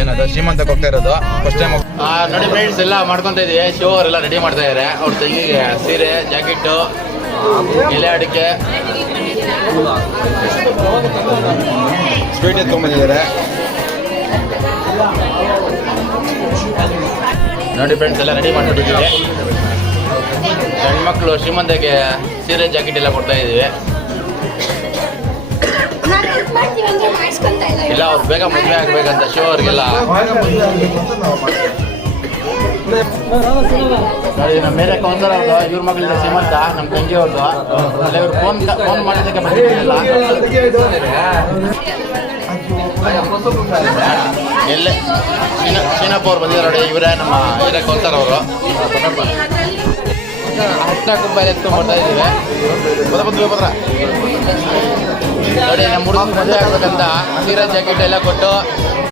ಏನದು ಶ್ರೀಮಂತಕ್ಕೆ ಹೋಗ್ತಾ ಇರೋದು ಫಸ್ಟ್ ಟೈಮ್. ನೋಡಿ ಫ್ರೆಂಡ್ಸ್ ಎಲ್ಲ ಮಾಡ್ಕೊಂತ ಇದೀವಿ. ಶಿವ ಅವರೆಲ್ಲ ರೆಡಿ ಮಾಡ್ತಾ ಇದಾರೆ. ಅವ್ರ ತಂಗಿಗೆ ಸೀರೆ, ಜಾಕೆಟ್ಟು, ಎಲೆ ಅಡಿಕೆ, ಸ್ವೀಟ್ ಎತ್ಕೊಂಡ್ಬಂದಿದ್ದಾರೆ. ನೋಡಿ ಫ್ರೆಂಡ್ಸ್ ಎಲ್ಲ ರೆಡಿ ಮಾಡ್ಬಿಟ್ಟಿದ್ದೀವಿ. ಹೆಣ್ಮಕ್ಳು ಶ್ರೀಮಂತಕ್ಕೆ ಸೀರೆ, ಜಾಕೆಟ್ ಎಲ್ಲ ಕೊಡ್ತಾ ಇದೀವಿ. ಇಲ್ಲ ಅವ್ರು ಬೇಗ ಮದುವೆ ಆಗ್ಬೇಕಂತ ಶಿವ ಅವ್ರಿಗೆಲ್ಲ. ನೋಡಿ ನಮ್ಮ ಮೇಲೆ ಕೌನ್ಸರ್ ಅವ್ರದ್ದು, ಇವ್ರ ಮಗಳಿಂದ ಶ್ರೀಮಂತ, ನಮ್ಮ ತಂಗಿ ಅವ್ರದ್ದು. ಅಲ್ಲ ಇವ್ರು ಫೋನ್ ಮಾಡೋದಕ್ಕೆ ಬಂದಿದ್ದೀರಲ್ಲ. ಎಲ್ಲೇ ಶೀನಪ್ಪ ಅವ್ರು ಬಂದಿದ್ದಾರೆ ನೋಡಿ. ಇವರೇ ನಮ್ಮ ಏರಿಯಾ ಕೌನ್ಸರ್ ಅವರು. ಅರ್ಶನ ಕುಂಬಾರ ಎತ್ಕೊಂಡ್ಬರ್ತಾ ಇದ್ದೀವಿ. ಬದ್ರ ನೋಡಿ ನಮ್ಮ ಹುಡುಗ ಮದುವೆ ಆಗ್ಬೇಕಂತ ಸೀರೆ, ಜಾಕೆಟ್ ಎಲ್ಲ ಕೊಟ್ಟು